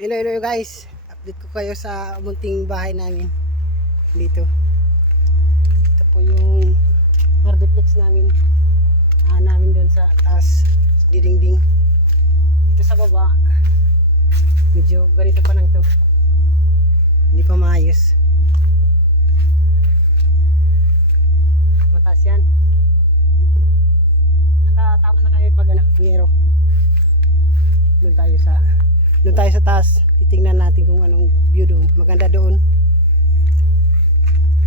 Hello guys, update ko kayo sa munting bahay namin dito. Ito po yung hardiplex namin, namin doon sa taas, dinding. Dito sa baba medyo ganito pa lang to, hindi pa maayos. Mataas yan, nakatapos na kayo pag hiyero. Doon tayo sa taas, titingnan natin kung anong view doon. Maganda doon.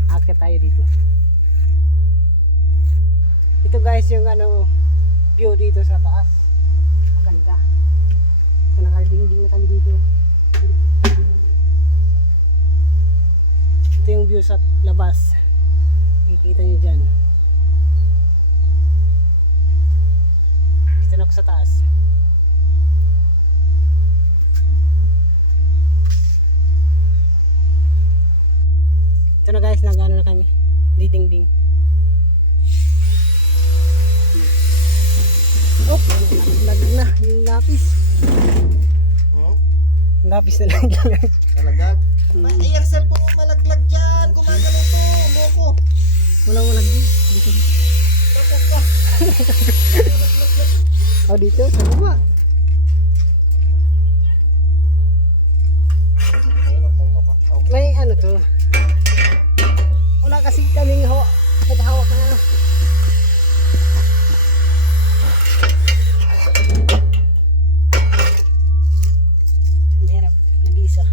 Akyat tayo dito. Ito guys yung view dito sa taas. Maganda. So, nakadingding na kami dito. Ito yung view sa labas. Makikita nyo dyan. Dito na ako sa taas. Ito na guys, nag-ano na kami, dinding. Oh, nalaglag na yung lapis. Lapis na nalaglag. Nalaglag? Ay, ang cellphone mo malaglag dyan. Gumagano to. Loko. Walang malaglag. Dito. Loko ka. Oh, dito, sa baba. Ayun ang tawag mo. May ano to. Wala kasi kaming naghawak na mahirap nabisa.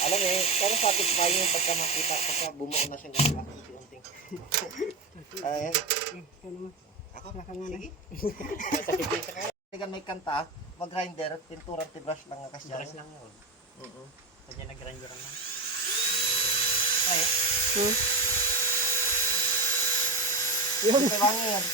Alam eh, pero satisfying yung pagka makita, pagka bumuo na siya ng unti-unting. Ayan. Ikaw naman. Ako? Saka nga na. Sige. Sakit ka kaya. Kaya may kanta, mag-grinder, pintura, tibrush lang nga kasi. Brush lang yun. Kanya nag-grinder lang. Ay, Hmm? Yun. ito lang yun.